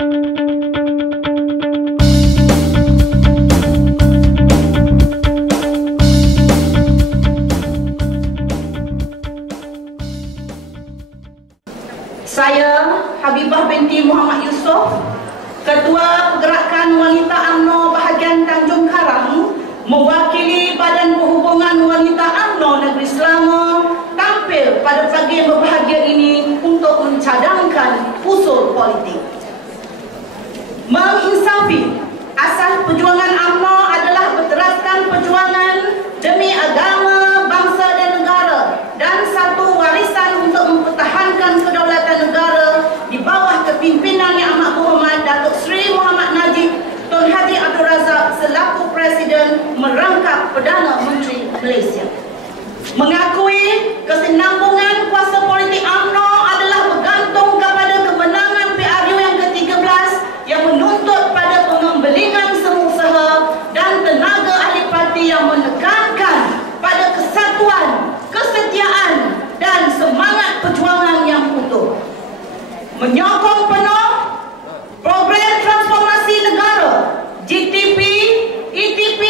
Saya, Habibah binti Muhammad Yusof, Ketua Pergerakan Wanita UMNO Bahagian Tanjung Karang, mewakili Badan Perhubungan Wanita UMNO Negeri Selangor, tampil pada pagi yang berbahagia ini untuk mencadangkan usul politik. Menginsafi, asas perjuangan UMNO adalah berteraskan perjuangan demi agama, bangsa dan negara, dan satu warisan untuk mempertahankan kedaulatan negara di bawah kepimpinan Yang Amat Berhormat Datuk Seri Muhammad Najib Tun Haji Abdul Razak selaku Presiden merangkap Perdana Menteri Malaysia. Mengakui kesinambungan kuasa politik UMNO adalah bergantung kepada kemenangan PRU yang ke-13 yang menuntut pada pengembelingan semua usaha dan tenaga ahli parti yang menekankan pada kesatuan, kesetiaan dan semangat perjuangan yang utuh. Menyokong penuh program transformasi negara, GTP, ETP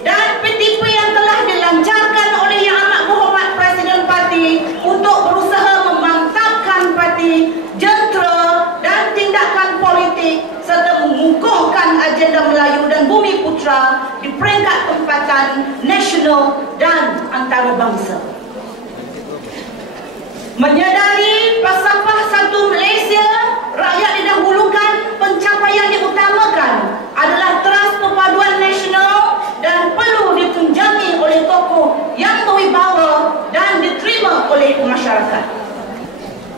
dan PTP yang telah dilancarkan oleh Yang Amat Berhormat Presiden Parti untuk berusaha memantapkan parti, jentera dan tindakan politik serta mengukuhkan agenda Melayu dan Bumi Putra di peringkat tempatan nasional dan antarabangsa. Menyedari falsafah satu Malaysia, rakyat didahulukan, pencapaian diutamakan adalah teras perpaduan nasional dan perlu ditunjangi oleh tokoh yang berwibawa dan diterima oleh masyarakat.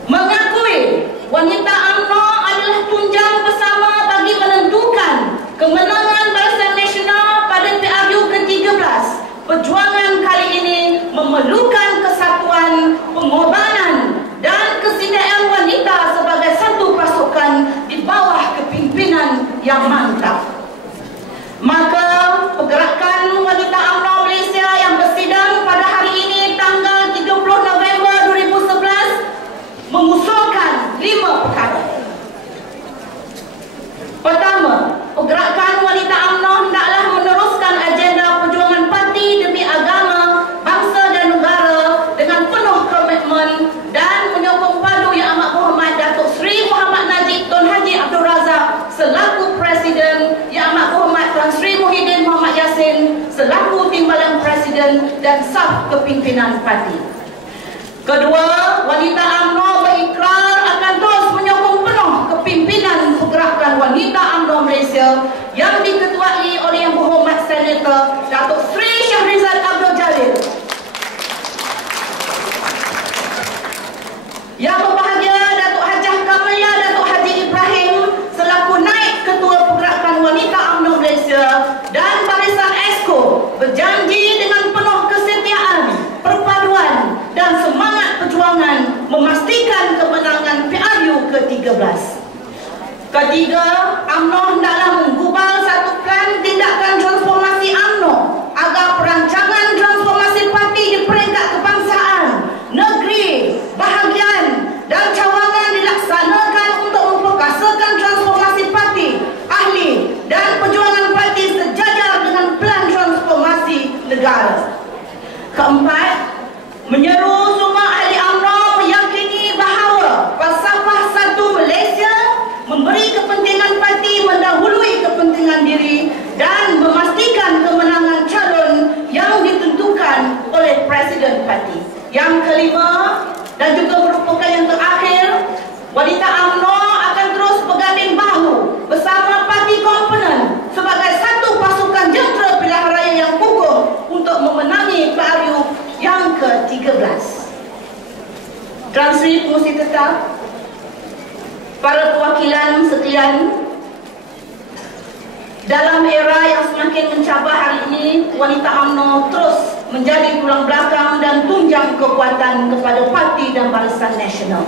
Mengakui wanita UMNO adalah tunjang bersama bagi menentukan kemenangan Barisan Nasional pada PRU ke-13. Perjuangan kali ini memerlukan kesatuan, pengorbanan dan kesetiaan wanita sebagai satu pasukan di bawah kepimpinan yang mantap. Maka Pergerakan Wanita UMNO Malaysia yang bersidang pada hari ini tanggal 30 November 2011 mengusulkan 5 perkara. Pertama, Pergerakan Wanita UMNO hendaklah meneruskan agenda perjuangan parti demi agama, bangsa dan negara dengan penuh komitmen dan menyokong padu Yang Amat Berhormat Datuk Seri Muhammad Najib Tun Haji Abdul Razak selaku Presiden, Yang Amat Berhormat Tuan Sri Muhyiddin Mohamad Yassin selaku Timbalan Presiden dan saf kepimpinan parti. Kedua, wanita UMNO berikrar akan terus menyokong penuh kepimpinan Pergerakan Wanita UMNO Malaysia yang diketuai oleh Yang Berhormat Senator Datuk Sri Shahrizad Abdul Jalil. Yang berbahagia Datuk Hajah Kamalia Datuk Haji Ibrahim selaku Naib Ketua Pergerakan Wanita UMNO Malaysia dan Barisan ESKO berjanji dengan penuh kesetiaan, perpaduan dan semangat perjuangan memastikan kemenangan PRU ke-13. Ketiga, UMNO hendaklah menggubal satu plan tindakan transformasi UMNO agar perancangan transformasi parti di peringkat kebangsaan, negeri, bahagian dan cawangan dilaksanakan untuk memperkasakan transformasi parti, ahli dan perjuangan parti sejajar dengan plan transformasi negara. Keempat, menyeru semua ahli UMNO meyakini bahawa falsafah satu Malaysia memberi kepentingan parti mendahului kepentingan diri dan memastikan kemenangan calon yang ditentukan oleh Presiden parti. Yang kelima dan juga merupakan yang terakhir, wanita UMNO akan terus berganding bahu bersama parti komponen sebagai satu pasukan jentera pilihan raya yang kukuh untuk memenangi PRU yang ke-13. Tuan Sri Pengerusi Tetap, para perwakilan sekalian, dalam era yang semakin mencabar hari ini, wanita UMNO terus menjadi tulang belakang dan tunjang kekuatan kepada parti dan barisan nasional.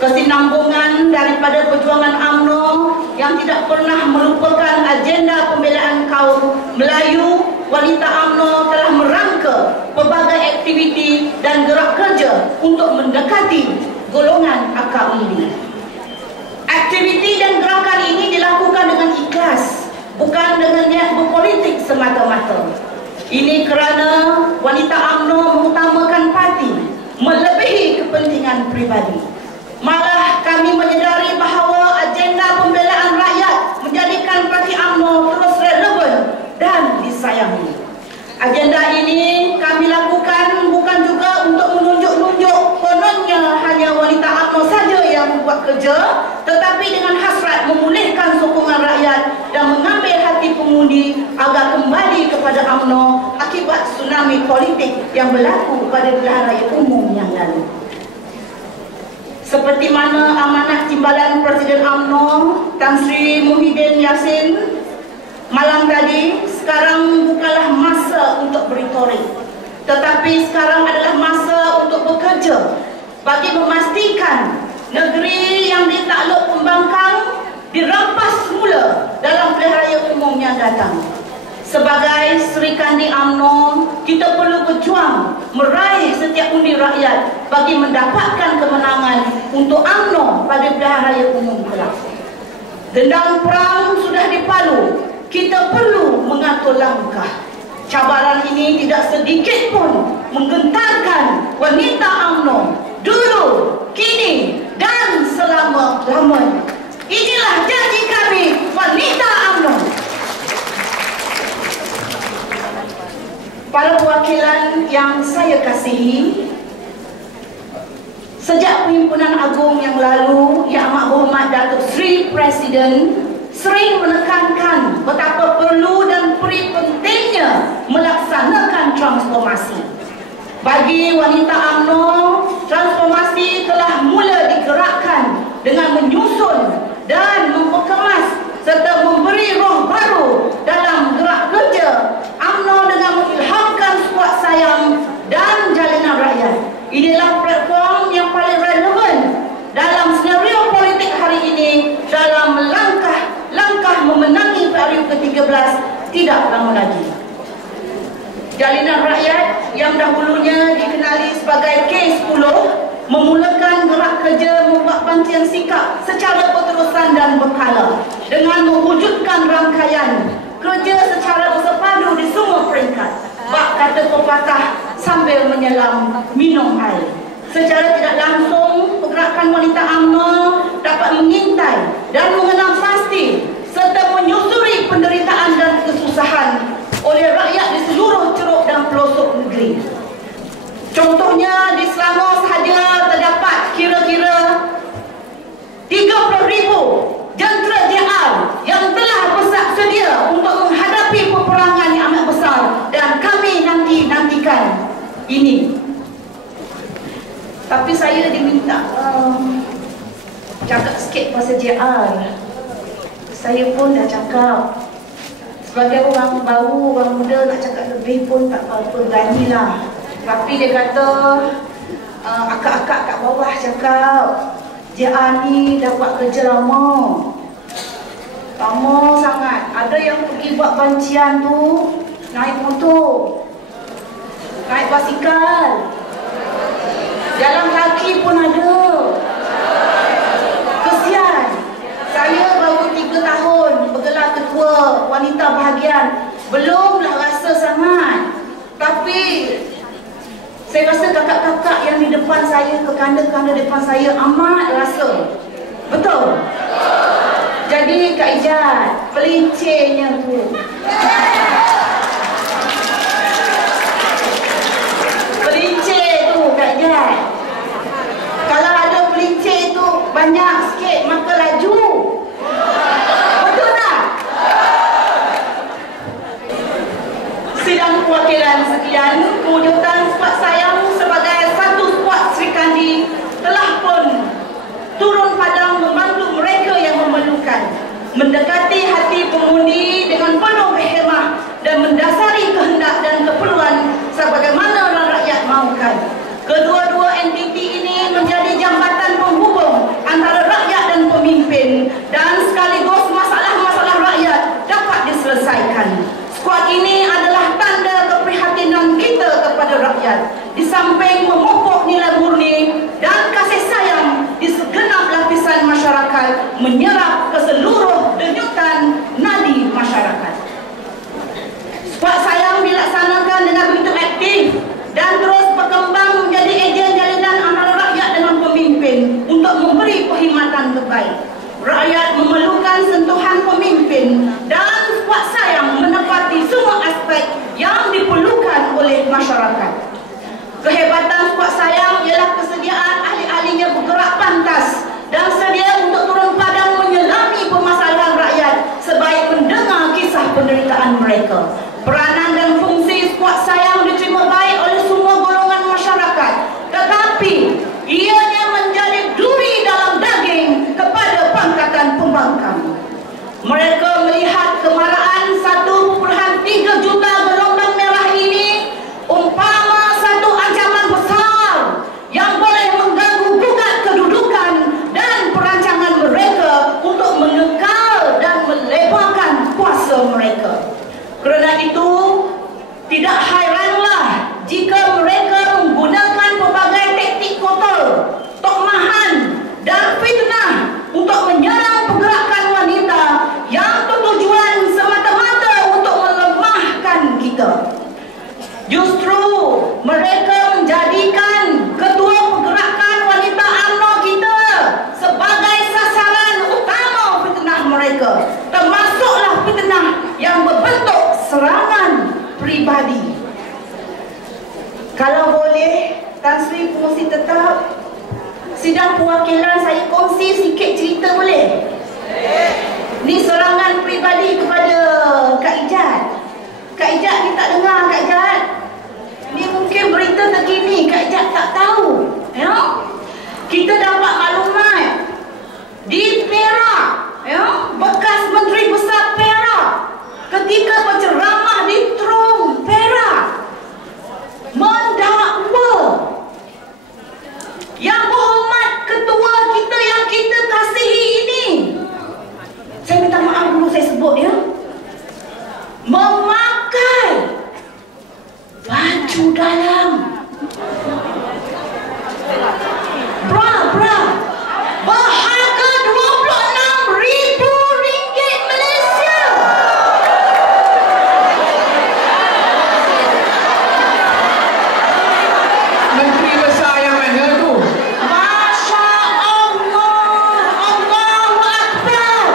Kesinambungan daripada perjuangan UMNO yang tidak pernah melupakan agenda pembelaan kaum Melayu, wanita UMNO telah merangka pelbagai aktiviti dan gerak kerja untuk mendekati golongan akar ini. Aktiviti dan gerakan semata-mata. Ini kerana wanita UMNO mengutamakan parti melebihi kepentingan pribadi. Malah kami menyedari bahawa agenda pembelaan rakyat menjadikan parti UMNO terus relevan dan disayangi. Agenda ini kami lakukan bukan juga untuk menunjuk-nunjuk kononnya hanya wanita UMNO saja yang membuat kerja, tetapi dengan hasrat memulihkan sokongan rakyat dan mengambil hati pengundi agar kembali kepada UMNO akibat tsunami politik yang berlaku pada pilihan raya umum yang lalu. Seperti mana amanat timbalan Presiden UMNO Tan Sri Muhyiddin Yassin malam tadi, sekarang bukanlah masa untuk berretorik, tetapi sekarang adalah masa untuk bekerja bagi memastikan negeri yang ditakluk pembangkang dirampas semula dalam pilihan raya umum yang datang. Sebagai Serikandi UMNO, kita perlu berjuang meraih setiap undi rakyat bagi mendapatkan kemenangan untuk UMNO pada pilihan raya umum kelak. Gendang perang sudah dipalu, kita perlu mengatur langkah. Cabaran ini tidak sedikit pun menggentarkan wanita UMNO dulu, kini dan selama-lamanya. Inilah janji kami, wanita UMNO. Para perwakilan yang saya kasihi, sejak Perhimpunan Agung yang lalu, Yang Amat Berhormat Datuk Seri Presiden sering menekankan betapa perlu dan pentingnya melaksanakan transformasi. Bagi wanita UMNO, transformasi telah mula digerakkan dengan menyusun dan memperkemas serta memberi roh baru dalam gerak kerja UMNO dengan mengilhamkan skuad sayang dan jalinan rakyat. Inilah platform yang paling relevan dalam senario politik hari ini dalam langkah memenangi pemilu ke-13 tidak lama lagi. Jalinan rakyat yang dahulunya dikenali sebagai K10 memulakan gerak kerja membuat bantian sikap secara berterusan dan berkala dengan mewujudkan rangkaian kerja secara bersepadu di semua peringkat. Bak kata pepatah sambil menyelam minum air. Secara tidak langsung, pergerakan wanita UMNO dapat mengintai dan mengenal pasti serta menyusuri penderitaan dan kesusahan oleh rakyat di seluruh ceruk dan pelosok negeri. Contohnya, di Selangor sahaja terdapat kira-kira 30,000 jentera JR yang telah bersedia untuk menghadapi peperangan yang amat besar dan kami nantikan ini. Tapi saya diminta cakap sikit pasal JR. Saya pun dah cakap. Sebagai orang baru, orang muda nak cakap lebih pun tak apa-apa, beranilah. Tapi dia kata, akak-akak kat bawah cakap, JR ni dah buat kerja lama. Lama sangat. Ada yang pergi buat bancian tu, naik motor, naik basikal, jalan kaki pun ada. Kesian. Saya baru 3 tahun bergelar ketua wanita bahagian. Belumlah rasa sangat. Tapi saya rasa kakak-kakak yang di depan saya, kekanda-kanda depan saya amat rasa. Betul? Jadi Kak Ijat, pelincirnya tu. Pelincir tu Kak Ijat. Kalau ada pelincir tu banyak sikit, maka laju. Betul tak? Sidang perwakilan sekian, kewujudan skuad sayang sebagai satu skuad Serikandi telah pun turun padang membantu mereka yang memerlukan, mendekati hati pengundi dengan penuh hikmah dan mendasari kehendak dan keperluan sebagaimana rakyat mahukan. Kedua-dua entiti ini menjadi jambatan penghubung antara rakyat dan pemimpin dan sekaligus masalah-masalah rakyat dapat diselesaikan. Skuad ini adalah tanda keprihatinan kita kepada rakyat. Di samping memupuk nilai murni dan kasih sayang di segenap lapisan masyarakat, menyerap ke seluruh denyut kehebatan sentuhan pemimpin dan kuat sayang menepati semua aspek yang diperlukan oleh masyarakat. Kehebatan kuat sayang ialah kesediaan ahli-ahlinya bergerak pantas dan sedia untuk turun padang menyelami permasalahan rakyat sebaik mendengar kisah penderitaan mereka. Peranan dan fungsi kuat sayang diterima baik oleh semua golongan masyarakat, tetapi ianya menjadi duri dalam daging kepada pangkatan pembangkang. Mereka melihat kemarahan 1,3 juta gelombang merah ini umpama satu ancaman besar yang boleh mengganggu gugat kedudukan dan perancangan mereka untuk mengekal dan melebarkan kuasa mereka. Kerana itu, tidak hairanlah jika mereka menggunakan pelbagai taktik kotor, tokmahan dan fitnah untuk menyerang pergerakan wanita yang bertujuan semata-mata untuk melemahkan kita. Justru mereka menjadikan ketua pergerakan wanita UMNO kita sebagai sasaran utama fitnah mereka, termasuklah fitnah yang berbentuk serangan pribadi. Kalau boleh, Tan Sri Pengerusi Tetap, sidang perwakilan saya kongsi sikit cerita boleh? Ni serangan pribadi kepada Kak Ijat. Kak Ijat ni tak dengar, Kak Ijat. Ni mungkin berita terkini, Kak Ijat tak tahu. Ya? Kita dapat maklumat di Perak, ya? Bekas Menteri Besar Perak ketika berceramah di Trom Perak mendakwa yang berhormat ketua kita yang kita kasihi ini, saya minta maaf dulu saya sebut ya, memakai baju dalam bra berharga RM26,000 Malaysia. Menteri besar yang mana tu? Masya Allah, Allahu Akbar.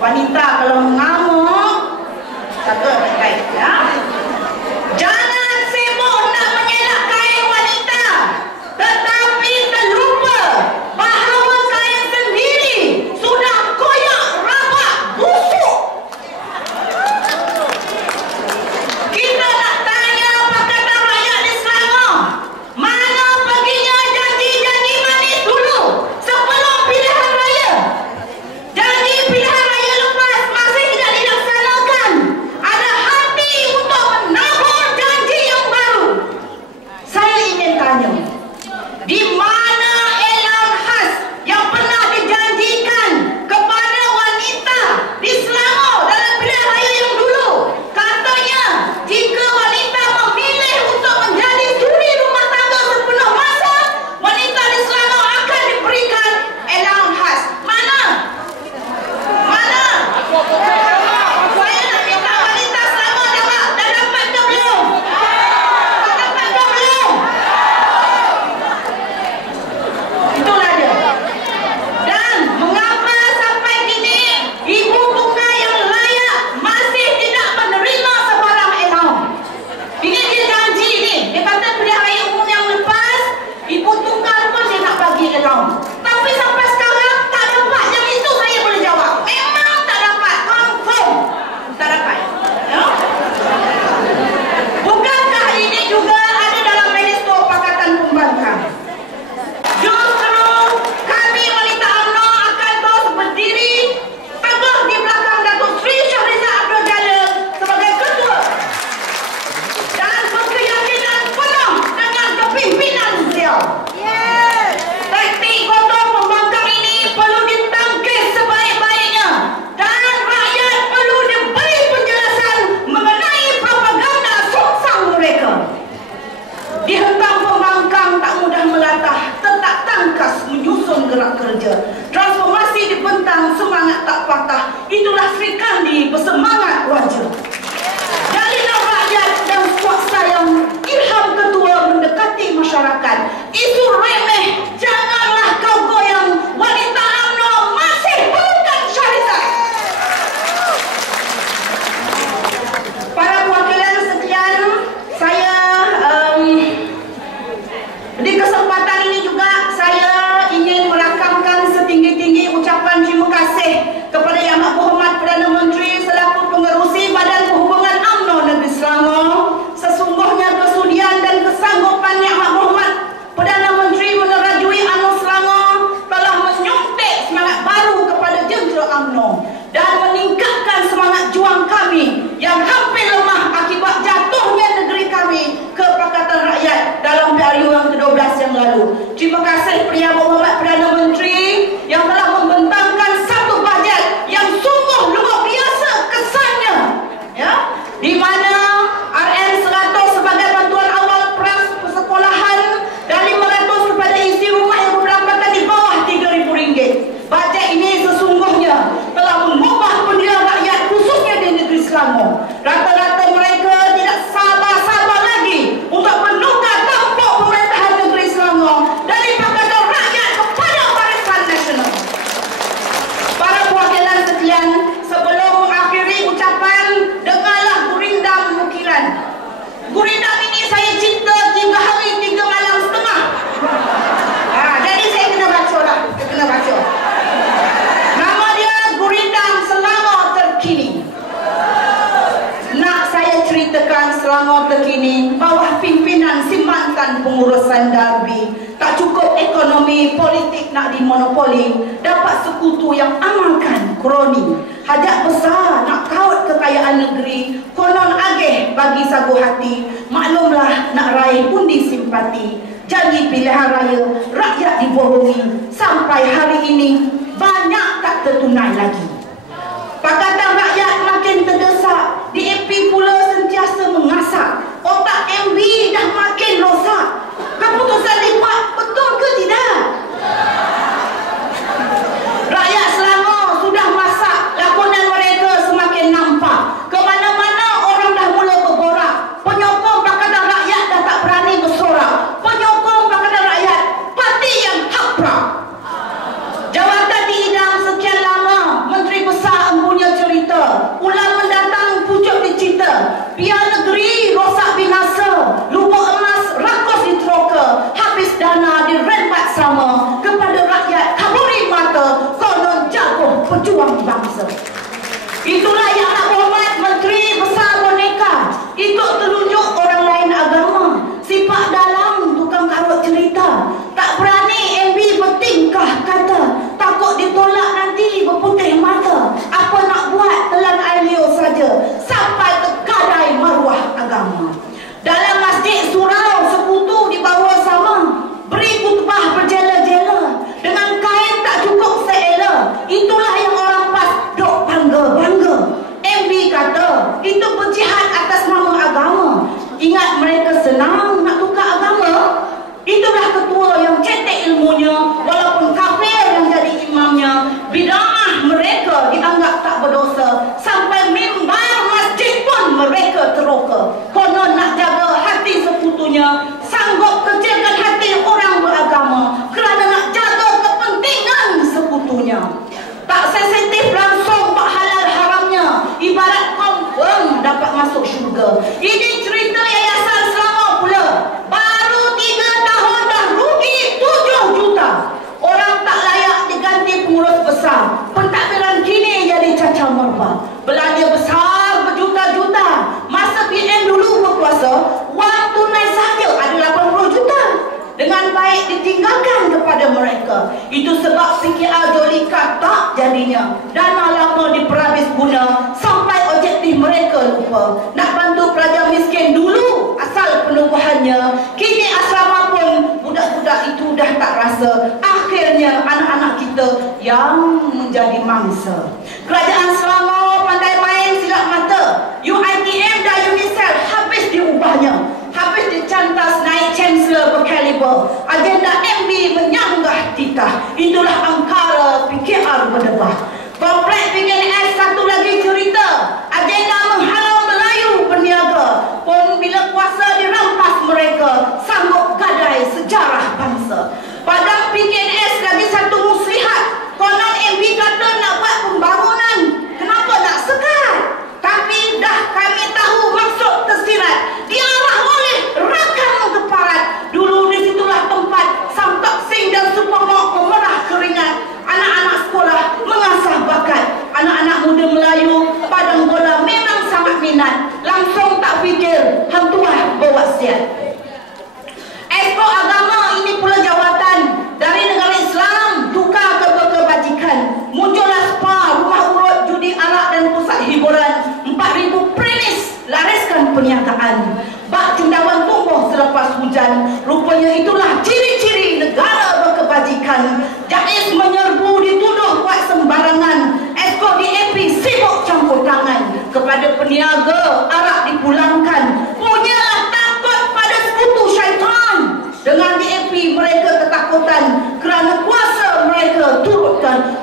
Wanita kalau mengamuk, jaga baik-baik ya. Jangan sibuk nak menyelak kain wanita, tetapi terlupa bahawa kain sendiri sudah koyak, rabak, busuk. Kita nak tanya Pakatan Rakyat di Selangor, mana perginya janji-janji manis dulu sebelum pilihan raya? Janji pilihan raya lepas masih tidak dilaksanakan. Ada hati untuk menabur janji yang baru. Saya ingin tanya, di mana elan khas yang pernah dijanjikan kepada wanita di Selangor dalam pilihan raya yang dulu? Katanya, jika wanita memilih untuk menjadi suri rumah tangga sepenuh masa, wanita di Selangor akan diberikan elan khas. Mana? Mana? Saya nak minta wanita Selangor jawab. Dah dapat ke belum? Dah dapat ke belum? Itulah dia. Dan mengapa sampai kini Ibu Tunggal yang layak masih tidak menerima sebarang elang? Ini dia janji ni. Dia kata pilihan raya umum yang lepas, Ibu Tunggal pun dia nak bagi elang. Tapi sampai sekarang tak dapat. Yang itu saya boleh jawab. Memang tak dapat. Confirm. Tak dapat. Ya? Bukankah ini juga ada dalam manifesto Pakatan Pembangkang? Justru kami wanita UMNO akan terus berdiri teguh di belakang Datuk Seri Shahriza Abdul Jalil sebagai ketua dan berkeyakinan penuh dengan kepimpinan beliau. Taktik kotor pembangkang ini perlu ditangkis sebaik-baiknya dan rakyat perlu diberi penjelasan mengenai propaganda songsang mereka. Dihentam pembangkang tak mudah melatah, tetap tangkas menyusun gerak kerja. Transformasi dibentang, semangat tak patah. Itulah Sri Kandi bersemangat wajah. Jalinan rakyat dan kuasa yang ilham ketua mendekati masyarakat. Isu remeh, janganlah kau goyang. Wanita UMNO masih perlukan Shahriza. Para perwakilan sekalian, saya di kesempatan ini juga saya ingin merakamkan setinggi-tinggi ucapan terima kasih kepada Yang Amat Berhormat Perdana Menteri selaku pengerusi Badan Perhubungan UMNO Negeri Selangor. Sesungguhnya kesudian dan kesanggupan Yang Amat Berhormat Perdana Menteri menerajui UMNO Selangor telah menyuntik semangat baru kepada jentera UMNO dan meningkatkan semangat juang kami yang hampir lemah akibat jatuhnya negeri kami ke Pakatan Rakyat dalam PRU yang ke-12 yang lalu. Terima kasih kepada Yang Berhormat Perdana Menteri yang telah membentangkan satu bajet yang sungguh luar biasa kesannya, ya, di mana RM100 sebagai bantuan awal persekolahan dan RM500 kepada isi rumah yang berpendapatan di bawah RM3,000. Bajet ini sesungguhnya telah mengubah pendidikan rakyat khususnya di negeri Selangor. Rata-rata mereka tidak sabar-sabar lagi untuk menukar tampuk pemerintahan negeri Selangor dari Pakatan Rakyat kepada Barisan Nasional. Para perwakilan sekalian, sebelum mengakhiri ucapan, dengarlah gurindam nukilan. Gurindam ini saya cipta 3 hari 3 malam setengah. Jadi saya kena baca lah. Saya kena baca. Nama dia Gurindam Selangor Terkini. Nak saya ceritakan Selangor Terkini bawah pimpinan si mantan pengurusan Darbi. Tak cukup ekonomi, politik nak dimonopoli, dapat sekutu yang amalkan kroni. Hajat besar nak kaut kekayaan negeri, konon agih bagi sagu hati. Maklumlah nak raih undi simpati. Janji pilihan raya, rakyat dibohongi. Sampai hari ini banyak tak tertunai lagi. Pakatan Rakyat makin terdesak, DAP pula sentiasa mengasak. Otak MB dah makin rosak. Keputusan dibuat betul ke tidak? Rakyat Selangor sudah masak, lakonan mereka semakin nampak. Kemana-mana orang dah mula berborak. Penyokong Pakatan Rakyat dah tak berani bersorak. Penyokong Pakatan Rakyat, parti yang haprak. Jawatan diidam sekian lama, Menteri Besar Embuni pejuang bangsa. Itulah yang nak hormat Menteri Besar Boneka. Ikut telunjuk orang lain agama. Sifat dalam tukang karut cerita. Tak berani MB bertingkah kata. Takut ditolak nanti berputih mata. Apa nak buat telan air liur saja. Sampai ke kadai maruah agama. Dalam masjid surau sekutu dibawa sama. Beri khutbah berjela-jela. Dengan kain tak cukup seela. Itulah yang orang pas dok bangga-bangga. MB kata itu berjihad atas nama agama. Ingat mereka senang nak tukar agama. Itulah ketua yang cetek ilmunya. Walaupun kafir yang jadi imamnya. Bid'ah mereka dianggap tak berdosa. Sampai mimbar masjid pun mereka teroka. Konon nak jaga hati sekutunya. Sanggup kecilkan hati orang beragama. Kerana nak jaga kepentingan sekutunya. Tak sensitif langsung bak halal haramnya. Ibarat confirm dapat masuk syurga. Ini cerita Yayasan Selangor pula. Baru 3 tahun dah rugi 7 juta. Orang tak layak diganti pengurus besar. Pentadbiran kini jadi cacar merba. Belanja besar berjuta-juta. Masa PN dulu berkuasa, wang tunai sahaja ada 80 juta. Dengan baik ditinggalkan kepada mereka. Itu sebab PKR Jolika tak jadinya. Dana lama diperhabis guna sampai objektif mereka lupa. Nak bantu pelajar miskin dulu asal penubuhannya. Kini asrama pun budak-budak itu dah tak rasa. Akhirnya anak-anak kita yang menjadi mangsa. Kerajaan Selangor pandai main silap mata. UiTM dan UNICEF habis diubahnya. Habis dicantas naik Chancellor berkaliber. Agenda MB menyanggah titah. Itulah angkara PKR berdebah. Komplek PKNS satu lagi cerita. Agenda menghalau Melayu berniaga. Pun bila kuasa dirampas mereka, sanggup gadai sejarah bangsa. Padang PKNS lagi satu muslihat. Konon MB kata nak buat pembangunan. Kenapa nak sekat? Tapi dah kami tahu maksud tersirat. Diarah oleh rakan keparat. Dulu disitulah tempat Samtak Sing dan Supermok memerah keringat. Anak-anak sekolah mengasah bakat. Anak-anak muda Melayu padang bola memang sangat minat. Langsung tak fikir hang tuah berwasiat. Expo agama ini pula jawatan dari negara Islam tukar ke kebajikan. Muncullah spa, rumah urut, judi arak dan pusat hiburan. 4,000 premis lariskan perniagaan. Bak cendawan tumbuh selepas hujan. Rupanya itulah ciri-ciri negara berkebajikan. Jais menyerbu dituduh buat sembarangan. Exco DAP sibuk campur tangan. Kepada peniaga arak dipulangkan. Punyalah takut pada sekutu syaitan. Dengan DAP mereka ketakutan kerana kuasa mereka turutkan.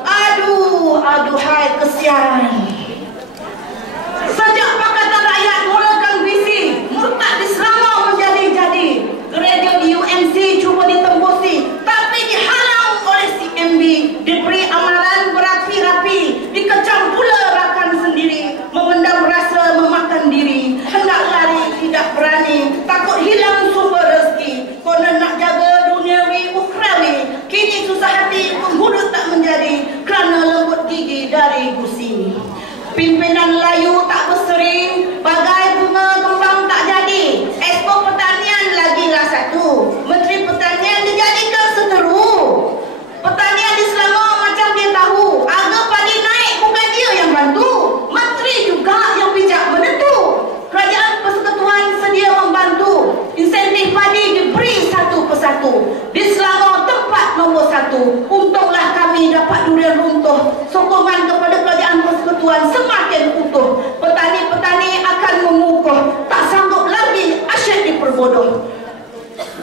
Aduhai kesian. Sejak Pakatan Rakyat mulakan visi murtad di Selangor menjadi-jadi. Gereja di UNC cuba ditembusi tapi dihalang oleh CMB. Diberi amalan berapi-rapi. Dikecam pula rakan sendiri. Memendam rasa memakan diri. Hendak lari tidak berani. Takut hilang sumber rezeki. Konon nak jaga duniawi ukhrawi. Kini susah hati penghudut tak menjadi. Kerana lembut gigi dari gusi. Pimpinan Melayu tak berseri. Bagai bunga kembang tak jadi. Expo pertanian lagilah satu. Menteri Pertanian dijadikan seteru. Pertanian di Selangor macam dia tahu. Harga padi naik bukan dia yang bantu. Menteri juga yang bijak menentu. Kerajaan Persekutuan sedia membantu. Insentif padi diberi satu persatu. Di Selangor tempat nombor 1. Untunglah kami dapat durian runtuh. Sokongan kepada kerajaan Persekutuan semakin utuh. Petani-petani akan mengukuh. Tak sanggup lagi asyik diperbodoh.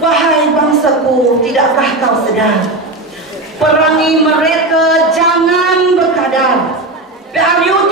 Wahai bangsaku, tidakkah kau sedar? Perangi mereka jangan berkadar. PRU